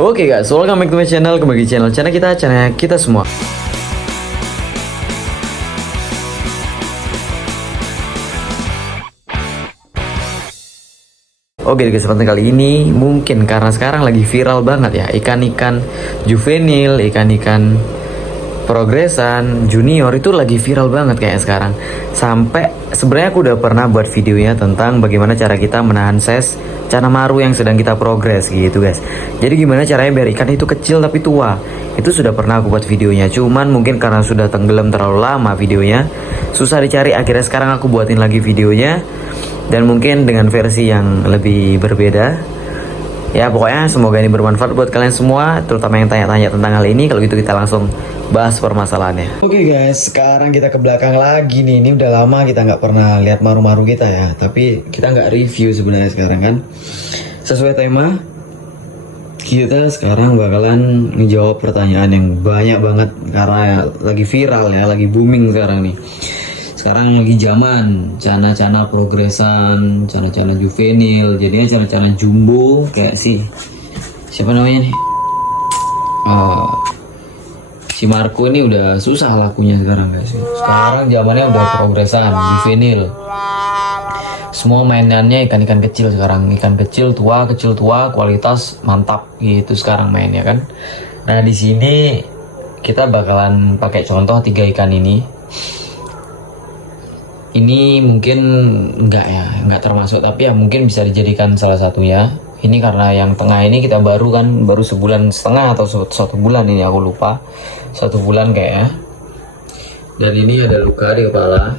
Oke guys, welcome back to my channel. Kembali di channel kita semua. Oke, di kesempatan kali ini mungkin karena sekarang lagi viral banget ya ikan-ikan juvenil, ikan-ikan progresan, junior itu lagi viral banget kayak sekarang. Sampai sebenarnya aku udah pernah buat videonya tentang bagaimana cara kita menahan size Canamaru yang sedang kita progres gitu guys. Jadi gimana caranya biar ikan itu kecil tapi tua. Itu sudah pernah aku buat videonya. Cuman mungkin karena sudah tenggelam terlalu lama videonya, susah dicari. Akhirnya sekarang aku buatin lagi videonya. Dan mungkin dengan versi yang lebih berbeda. Ya pokoknya semoga ini bermanfaat buat kalian semua, terutama yang tanya-tanya tentang hal ini. Kalau gitu kita langsung bahas permasalahannya. Oke guys, sekarang kita ke belakang lagi nih. Ini udah lama kita nggak pernah lihat maru-maru kita ya. Tapi kita nggak review sebenarnya sekarang kan. Sesuai tema, kita sekarang bakalan menjawab pertanyaan yang banyak banget karena lagi viral ya, lagi booming sekarang nih. Sekarang lagi zaman cana-cana progresan, cana-cana juvenil, jadinya cana-cana jumbo kayak siapa namanya nih? Si Marco ini udah susah lakunya sekarang guys. Sekarang zamannya udah progresan, juvenil. Semua mainannya ikan-ikan kecil sekarang, ikan kecil tua, kualitas mantap gitu sekarang mainnya kan. Nah di sini kita bakalan pakai contoh 3 ikan ini. Ini mungkin nggak termasuk, tapi ya mungkin bisa dijadikan salah satunya. Ini karena yang tengah ini kita baru sebulan setengah atau 1 bulan ini aku lupa, 1 bulan kayaknya. Dan ini ada luka di kepala.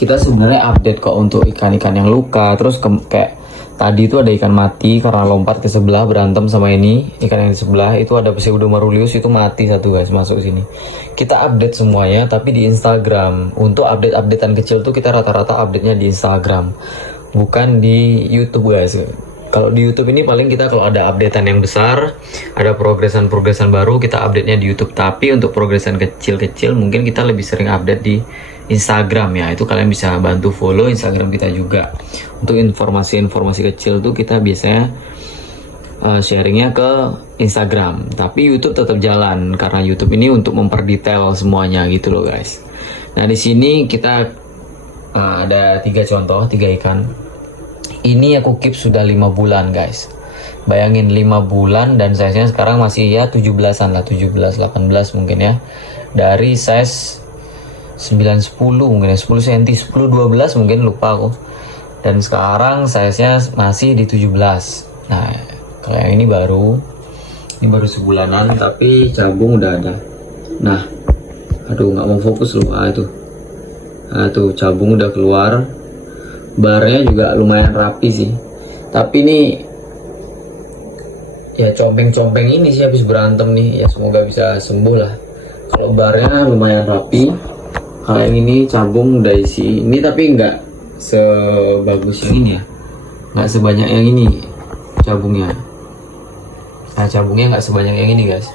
Kita sebenarnya update kok untuk ikan-ikan yang luka. Terus kayak tadi itu ada ikan mati karena lompat ke sebelah berantem sama ini ikan yang di sebelah. Itu ada Pseudomarulius itu mati satu guys, masuk sini. Kita update semuanya tapi di Instagram. Untuk update-updatean kecil tuh kita rata-rata update-nya di Instagram, bukan di YouTube guys. Kalau di YouTube ini paling kita kalau ada updatean yang besar, ada progresan baru, kita update-nya di YouTube. Tapi untuk progresan kecil-kecil mungkin kita lebih sering update di Instagram ya. Itu kalian bisa bantu follow Instagram kita juga. Untuk informasi-informasi kecil tuh kita biasanya sharingnya ke Instagram. Tapi YouTube tetap jalan karena YouTube ini untuk memperdetail semuanya gitu loh guys. Nah di sini kita ada 3 contoh, 3 ikan. Ini aku keep sudah 5 bulan guys. Bayangin 5 bulan dan size-nya sekarang masih ya 17-an lah, 17, 18 mungkin ya. Dari size 9-10 mungkin ya, 10 cm, 10-12 mungkin lupa aku. Dan sekarang size-nya masih di 17. Nah kalau yang ini baru sebulanan tapi cabung udah ada. Nah aduh nggak mau fokus loh. Tuh cabung udah keluar. Barnya juga lumayan rapi sih. Tapi ini ya compeng-compeng ini sih habis berantem nih. Ya semoga bisa sembuh lah. Kalau barnya lumayan rapi. Kalau yang ini cabung udah isi. Ini tapi nggak sebagus yang ini ya. Nggak sebanyak yang ini cabungnya. Nah cabungnya nggak sebanyak yang ini guys.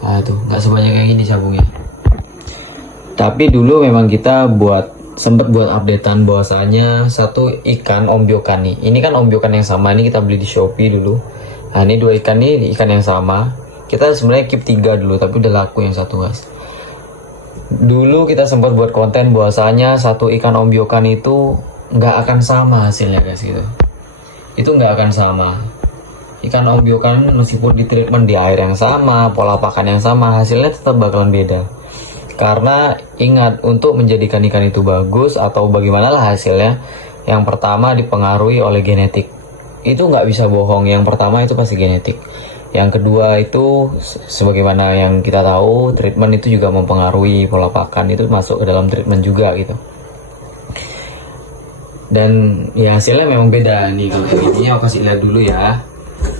Nah tuh nggak sebanyak yang ini cabungnya. Tapi dulu memang kita sempat buat updatean bahwasanya satu ikan ombyokan nih. Ini kan ombyokan yang sama, ini kita beli di Shopee dulu. Nah ini 2 ikan ini ikan yang sama. Kita sebenarnya keep 3 dulu tapi udah laku yang satu guys. Dulu kita sempat buat konten bahwasanya satu ikan ombyokan itu nggak akan sama hasilnya guys gitu. Itu nggak akan sama. Ikan ombyokan meskipun di treatment di air yang sama, pola pakan yang sama, hasilnya tetap bakalan beda. Karena ingat, untuk menjadikan ikan itu bagus atau bagaimanlah hasilnya, yang pertama dipengaruhi oleh genetik. Itu nggak bisa bohong, yang pertama itu pasti genetik. Yang kedua itu sebagaimana yang kita tahu, treatment itu juga mempengaruhi pola pakan, itu masuk ke dalam treatment juga gitu. Dan ya hasilnya memang beda nih. Kalau ini aku kasih lihat dulu ya.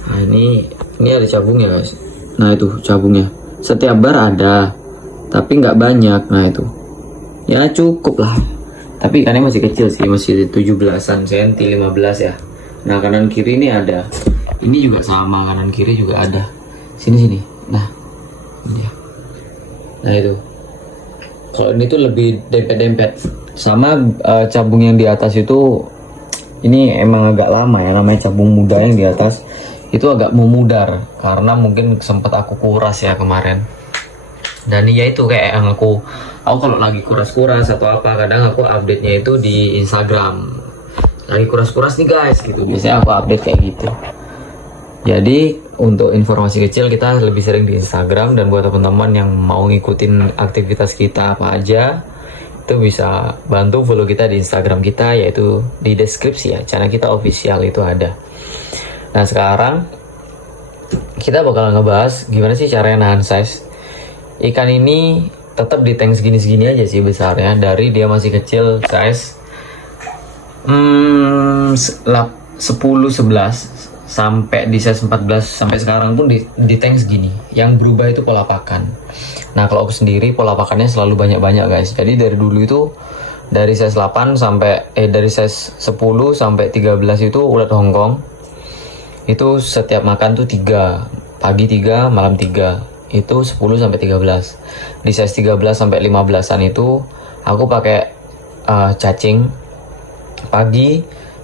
Nah ini ada cabungnya guys. Nah itu cabungnya. Setiap bar ada, tapi nggak banyak. Nah itu ya cukup lah. Tapi ikannya masih kecil sih, masih 17-an cm, 15 ya. Nah kanan kiri ini ada. Ini juga sama, kanan kiri juga ada. Sini. Nah ini dia. Nah itu. Kalau ini tuh lebih dempet-dempet. Sama cabung yang di atas itu, ini emang agak lama ya, namanya cabung muda yang di atas. itu agak memudar karena mungkin sempat aku kuras ya kemarin. Dan ya itu kayak yang aku kalau lagi kuras-kuras atau apa, kadang aku update-nya itu di Instagram. Lagi kuras-kuras nih guys gitu, biasanya aku update kayak gitu. Jadi untuk informasi kecil kita lebih sering di Instagram, dan buat teman-teman yang mau ngikutin aktivitas kita apa aja, itu bisa bantu follow kita di Instagram kita, yaitu di deskripsi ya, channel kita official itu ada. Nah sekarang kita bakal ngebahas gimana sih caranya nahan size. Ikan ini tetap di tank segini-segini aja sih besarnya, dari dia masih kecil size 10, 11 sampai di size 14 sampai sekarang pun di tank segini. Yang berubah itu pola pakan. Nah kalau aku sendiri pola pakannya selalu banyak-banyak guys. Jadi dari dulu itu dari size 8 sampai dari size 10 sampai 13 itu ulat Hongkong. Itu setiap makan tuh 3, pagi 3, malam 3. Itu 10 sampai 13. Di size 13 sampai 15-an itu aku pakai cacing. Pagi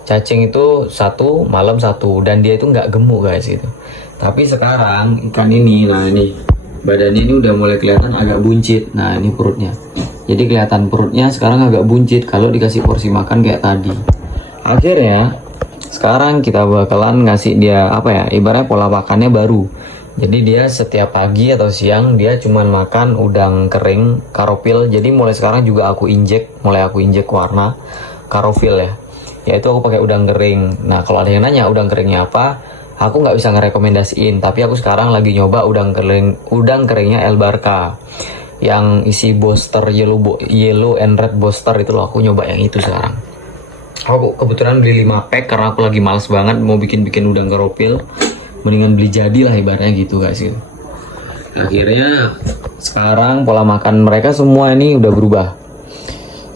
cacing itu 1, malam 1, dan dia itu nggak gemuk guys gitu. Tapi sekarang ikan ini, nah ini badannya ini udah mulai kelihatan agak buncit. Nah ini perutnya, jadi kelihatan perutnya sekarang agak buncit kalau dikasih porsi makan kayak tadi. Akhirnya sekarang kita bakalan ngasih dia apa ya, ibaratnya pola makannya baru. Jadi dia setiap pagi atau siang dia cuman makan udang kering karopil. Jadi mulai sekarang juga aku injek warna karofil ya, yaitu aku pakai udang kering. Nah kalau ada yang nanya udang keringnya apa, aku nggak bisa ngerekomendasiin, tapi aku sekarang lagi nyoba udang keringnya El Barca yang isi booster yellow and red booster itu loh. Aku nyoba yang itu sekarang. Aku kebetulan beli 5 pack karena aku lagi males banget mau bikin udang karopil, mendingan beli jadi lah ibaratnya gitu guys gitu. Akhirnya sekarang pola makan mereka semua ini udah berubah.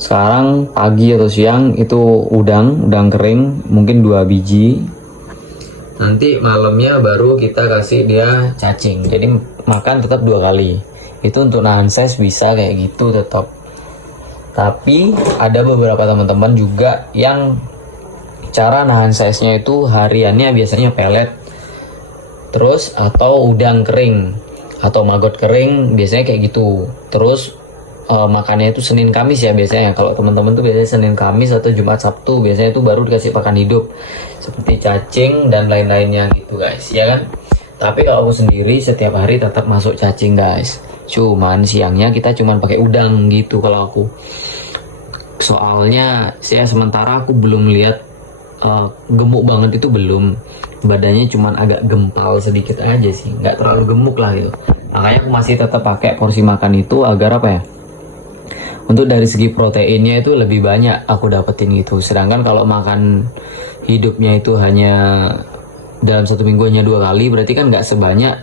Sekarang pagi atau siang itu udang kering mungkin 2 biji. Nanti malamnya baru kita kasih dia cacing. Jadi makan tetap 2 kali. Itu untuk nahan size bisa kayak gitu tetap. Tapi ada beberapa teman-teman juga yang cara nahan size-nya itu hariannya biasanya pelet, terus atau udang kering atau maggot kering, biasanya kayak gitu. Terus makannya itu Senin Kamis ya biasanya. Kalau teman-teman tuh biasanya Senin Kamis atau Jumat Sabtu biasanya itu baru dikasih pakan hidup seperti cacing dan lain-lainnya gitu guys, ya kan. Tapi kalau aku sendiri setiap hari tetap masuk cacing guys, cuman siangnya kita cuman pakai udang gitu kalau aku. Soalnya saya sementara aku belum lihat gemuk banget itu belum, badannya cuman agak gempal sedikit aja sih, nggak terlalu gemuk lah gitu. Makanya aku masih tetap pakai porsi makan itu agar apa ya, untuk dari segi proteinnya itu lebih banyak aku dapetin gitu. Sedangkan kalau makan hidupnya itu hanya dalam 1 minggu hanya 2 kali, berarti kan nggak sebanyak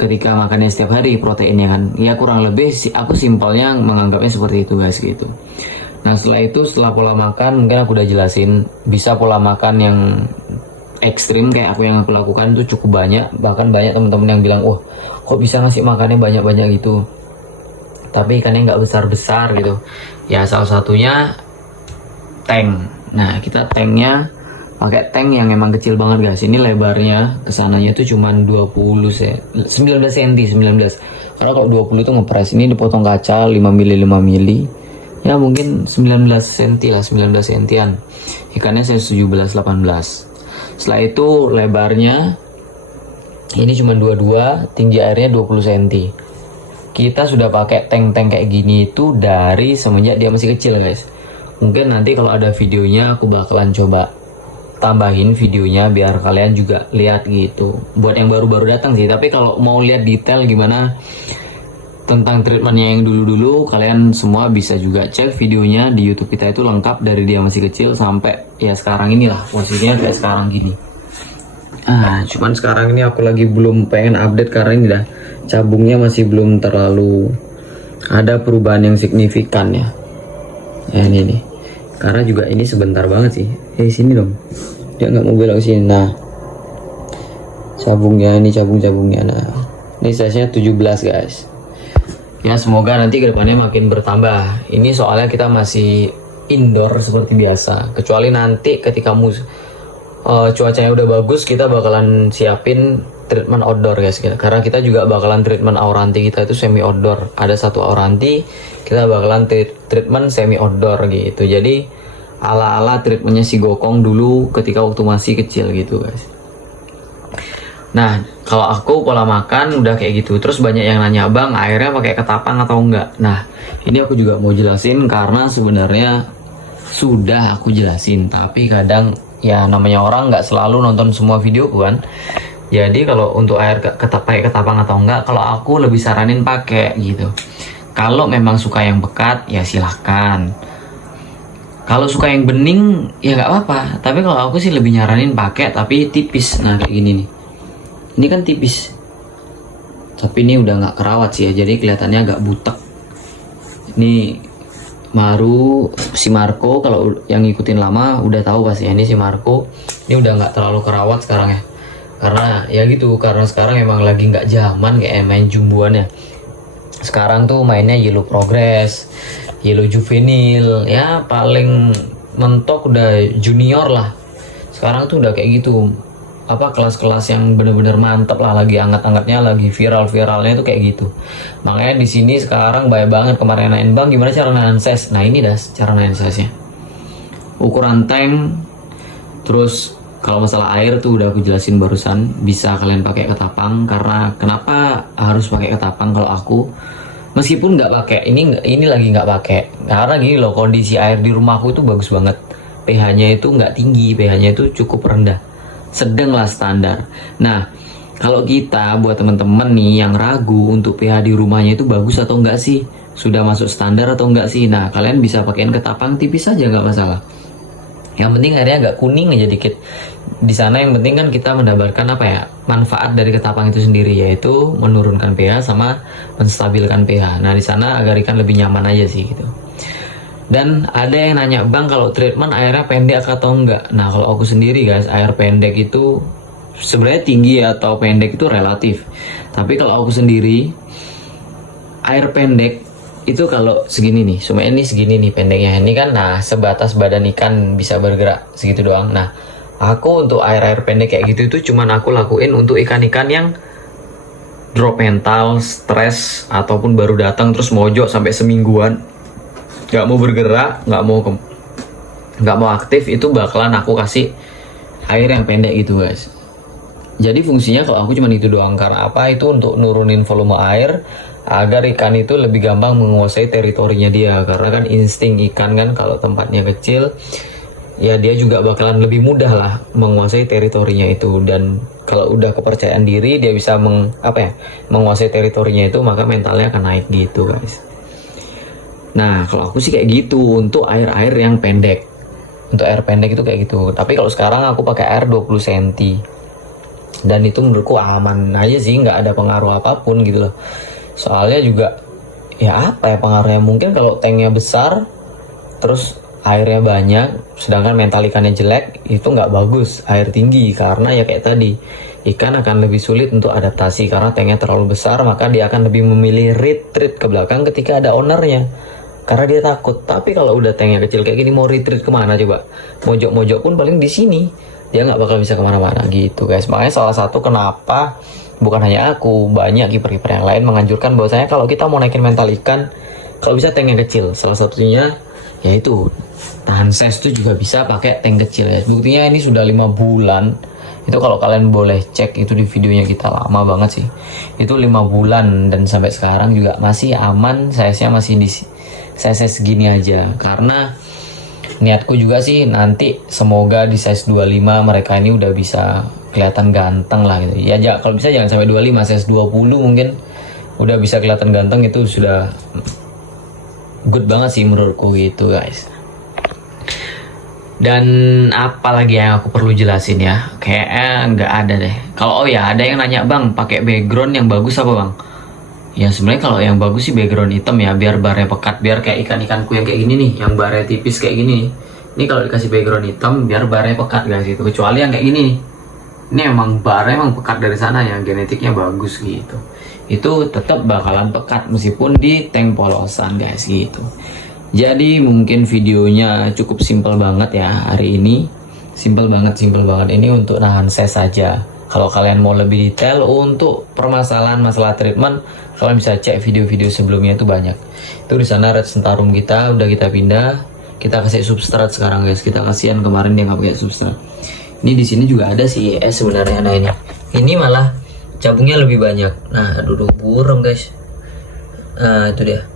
ketika makannya setiap hari proteinnya kan. Ya kurang lebih aku simpelnya menganggapnya seperti itu guys gitu. Nah setelah pola makan mungkin aku udah jelasin. Bisa pola makan yang ekstrim kayak aku yang aku lakukan itu cukup banyak. Bahkan banyak teman-teman yang bilang, wah kok bisa ngasih makannya banyak-banyak gitu, tapi ikannya nggak besar-besar gitu. Ya salah satunya tank. Nah kita tanknya pakai tank yang emang kecil banget guys. Ini lebarnya kesananya tuh cuman 19 cm. Karena kalau 20 itu ngepres. Ini dipotong kaca 5 mili, ya mungkin 19 cm lah, 19 cm-an. Ikannya saya 17-18. Setelah itu lebarnya ini cuma 22, tinggi airnya 20 cm. Kita sudah pakai tank-tank kayak gini itu dari semenjak dia masih kecil guys. Mungkin nanti kalau ada videonya aku bakalan coba tambahin videonya biar kalian juga lihat gitu. Buat yang baru-baru datang sih, tapi kalau mau lihat detail gimana tentang treatmentnya yang dulu-dulu, kalian semua bisa juga cek videonya di YouTube kita. Itu lengkap dari dia masih kecil sampai ya sekarang inilah posisinya kayak sekarang gini. Cuman sekarang ini aku lagi belum pengen update karena ini dah cabungnya masih belum terlalu ada perubahan yang signifikan ya. Ya ini nih. Karena juga ini sebentar banget sih. Sini dong. Dia nggak mau belok sini. Nah, cabungnya ini cabung-cabungnya. Nah, ini size-nya 17 guys. Ya semoga nanti kedepannya makin bertambah. Ini soalnya kita masih indoor seperti biasa. Kecuali nanti ketika cuacanya udah bagus, kita bakalan siapin treatment outdoor guys, karena kita juga bakalan treatment auranti kita itu semi outdoor. Ada satu auranti, kita bakalan treatment semi outdoor gitu. Jadi ala-ala treatmentnya si Gokong dulu ketika waktu masih kecil gitu guys. Nah, kalau aku pola makan udah kayak gitu. Terus banyak yang nanya, bang, airnya pakai ketapang atau enggak? Nah, ini aku juga mau jelasin karena sebenarnya sudah aku jelasin, tapi kadang ya namanya orang nggak selalu nonton semua video kan. Jadi kalau untuk air pakai ketapang atau enggak, kalau aku lebih saranin pakai gitu. Kalau memang suka yang pekat ya silahkan. Kalau suka yang bening ya nggak apa-apa. Tapi kalau aku sih lebih nyaranin pakai tapi tipis. Nah kayak gini nih. Ini kan tipis. Tapi ini udah nggak kerawat sih ya. Jadi kelihatannya agak butek. Ini Maru, si Marco, kalau yang ngikutin lama udah tahu pasti ya, ini si Marco. Ini udah nggak terlalu kerawat sekarang ya. Karena ya gitu, karena sekarang emang lagi nggak zaman kayak main jumbuan ya. Sekarang tuh mainnya Yellow Progress, Yellow Juvenile, ya paling mentok udah junior lah. Sekarang tuh udah kayak gitu, apa kelas-kelas yang bener-bener mantep lah, lagi anget-angetnya, lagi viral-viralnya itu kayak gitu. Makanya di sini sekarang banyak banget kemarin nain, bang gimana cara nahan ses. Nah ini dah cara nahan sesnya, ukuran tank. Terus kalau masalah air tuh udah aku jelasin barusan, bisa kalian pakai ketapang. Karena kenapa harus pakai ketapang kalau aku, meskipun nggak pakai ini lagi nggak pakai, karena gini loh, kondisi air di rumahku itu bagus banget, pH-nya itu nggak tinggi, pH-nya itu cukup rendah, sedang lah standar. Nah kalau kita buat teman-teman nih yang ragu untuk pH di rumahnya itu bagus atau enggak sih, sudah masuk standar atau enggak sih, nah kalian bisa pakein ketapang tipis aja, nggak masalah. Yang penting airnya agak kuning aja dikit di sana. Yang penting kan kita mendapatkan apa ya, manfaat dari ketapang itu sendiri, yaitu menurunkan pH sama menstabilkan pH. Nah di sana agar ikan lebih nyaman aja sih gitu. Dan ada yang nanya, bang kalau treatment airnya pendek atau enggak? Nah kalau aku sendiri guys, air pendek itu sebenarnya tinggi atau pendek itu relatif. Tapi kalau aku sendiri, air pendek itu kalau segini nih, cuma ini segini nih pendeknya ini kan, nah sebatas badan ikan bisa bergerak segitu doang. Nah aku untuk air-air pendek kayak gitu itu cuman aku lakuin untuk ikan-ikan yang drop mental, stres, ataupun baru datang terus mojok sampai semingguan nggak mau bergerak, nggak mau aktif, itu bakalan aku kasih air yang pendek gitu guys. Jadi fungsinya kalau aku cuma itu doang. Karena apa? Itu untuk nurunin volume air agar ikan itu lebih gampang menguasai teritorinya dia. Karena kan insting ikan kan kalau tempatnya kecil, ya dia juga bakalan lebih mudah lah menguasai teritorinya itu. Dan kalau udah kepercayaan diri, dia bisa menguasai teritorinya itu, maka mentalnya akan naik gitu guys. Nah kalau aku sih kayak gitu untuk air-air yang pendek. Untuk air pendek itu kayak gitu. Tapi kalau sekarang aku pakai air 20 cm. Dan itu menurutku aman aja sih, nggak ada pengaruh apapun gitu loh. Soalnya juga ya apa ya pengaruhnya, mungkin kalau tanknya besar terus airnya banyak sedangkan mental ikannya jelek, itu nggak bagus air tinggi. Karena ya kayak tadi, ikan akan lebih sulit untuk adaptasi karena tanknya terlalu besar, maka dia akan lebih memilih retreat ke belakang ketika ada ownernya karena dia takut. Tapi kalau udah tanknya kecil kayak gini, mau retreat kemana coba? Mojok-mojok pun paling di sini, dia nggak bakal bisa kemana-mana gitu guys. Makanya salah satu kenapa bukan hanya aku, banyak kiper-kiper yang lain menganjurkan bahwasanya kalau kita mau naikin mental ikan, kalau bisa tank yang kecil. Salah satunya yaitu tahan ses itu juga bisa pakai tank kecil ya. Buktinya ini sudah 5 bulan. Itu kalau kalian boleh cek itu di videonya kita, lama banget sih. Itu 5 bulan dan sampai sekarang juga masih aman, size-nya masih di size segini aja. Karena niatku juga sih nanti semoga di size 25 mereka ini udah bisa kelihatan ganteng lah gitu. Ya kalau bisa jangan sampai 25, size 20 mungkin udah bisa kelihatan ganteng, itu sudah good banget sih menurutku gitu guys. Dan apalagi yang aku perlu jelasin ya, kayaknya nggak ada deh. Kalau ada yang nanya, bang pakai background yang bagus apa bang? Ya sebenarnya kalau yang bagus sih background hitam ya, biar barnya pekat, biar kayak ikan-ikanku yang kayak gini nih, yang barnya tipis kayak gini. Ini kalau dikasih background hitam biar barnya pekat guys itu. Kecuali yang kayak gini nih, ini emang barnya emang pekat dari sana, yang genetiknya bagus gitu, itu tetap bakalan pekat meskipun di tank polosan guys gitu. Jadi mungkin videonya cukup simpel banget ya hari ini. Simple banget, simple banget. Ini untuk nahan ses saja. Kalau kalian mau lebih detail untuk permasalahan masalah treatment, kalian bisa cek video-video sebelumnya, itu banyak. Itu di sana red sentarum kita udah kita pindah, kita kasih substrat sekarang guys. Kita kasihan kemarin dia nggak pakai substrat. Ini di sini juga ada sih sebenarnya. Nah ini malah cabungnya lebih banyak. Nah aduh burem guys. Nah itu dia.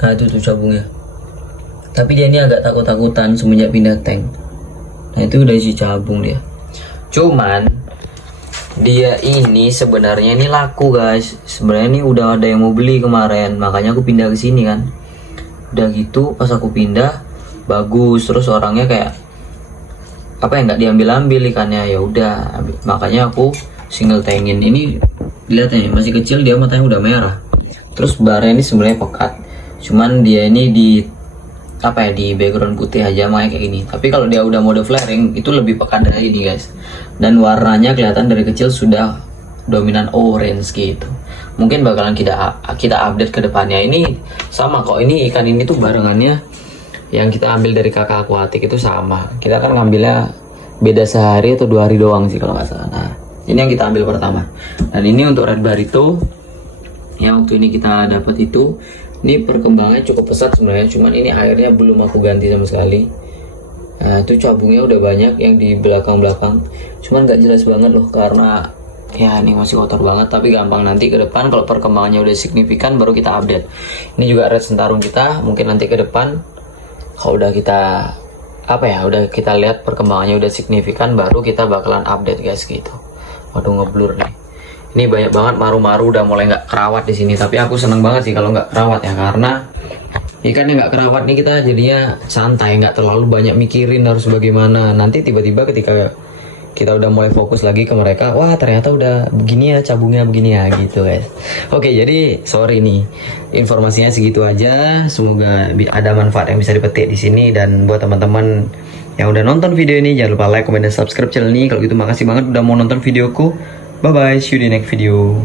Nah itu tuh cabungnya. Tapi dia ini agak takut-takutan semenjak pindah tank. Nah itu udah isi cabung dia. Cuman dia ini sebenarnya ini laku guys. Sebenarnya ini udah ada yang mau beli kemarin, makanya aku pindah ke sini kan. Udah gitu pas aku pindah bagus, terus orangnya kayak apa ya, nggak diambil ikannya, ya udah, makanya aku single tankin. Ini lihat nih masih kecil, dia matanya udah merah. Terus barnya ini sebenarnya pekat, cuman dia ini di apa ya, di background putih aja makanya kayak gini. Tapi kalau dia udah mode flaring itu lebih pekat dari ini guys, dan warnanya kelihatan dari kecil sudah dominan orange gitu. Mungkin bakalan kita update ke depannya. Ini sama kok, ini ikan ini tuh barengannya yang kita ambil dari kakak akuatik itu sama. Kita kan ngambilnya beda sehari atau 2 hari doang sih kalau nggak salah. Nah ini yang kita ambil pertama, dan ini untuk red barito yang waktu ini kita dapat itu. Ini perkembangannya cukup pesat sebenarnya, cuman ini airnya belum aku ganti sama sekali. Nah itu cabungnya udah banyak yang di belakang-belakang, cuman nggak jelas banget loh karena ya ini masih kotor banget. Tapi gampang, nanti ke depan kalau perkembangannya udah signifikan baru kita update. Ini juga red sentarum kita, mungkin nanti ke depan kalau udah kita apa ya, udah kita lihat perkembangannya udah signifikan baru kita bakalan update guys gitu. Waduh ngeblur nih. Ini banyak banget maru-maru udah mulai nggak kerawat di sini. Tapi aku seneng banget sih kalau nggak kerawat ya, karena ikan yang nggak kerawat nih kita jadinya santai, nggak terlalu banyak mikirin harus bagaimana. Nanti tiba-tiba ketika kita udah mulai fokus lagi ke mereka, wah ternyata udah begini ya cabungnya, begini ya gitu guys. Oke, jadi sorry nih informasinya segitu aja. Semoga ada manfaat yang bisa dipetik di sini. Dan buat teman-teman yang udah nonton video ini, jangan lupa like, comment, dan subscribe channel ini. Kalau gitu makasih banget udah mau nonton videoku. Bye bye, see you di next video.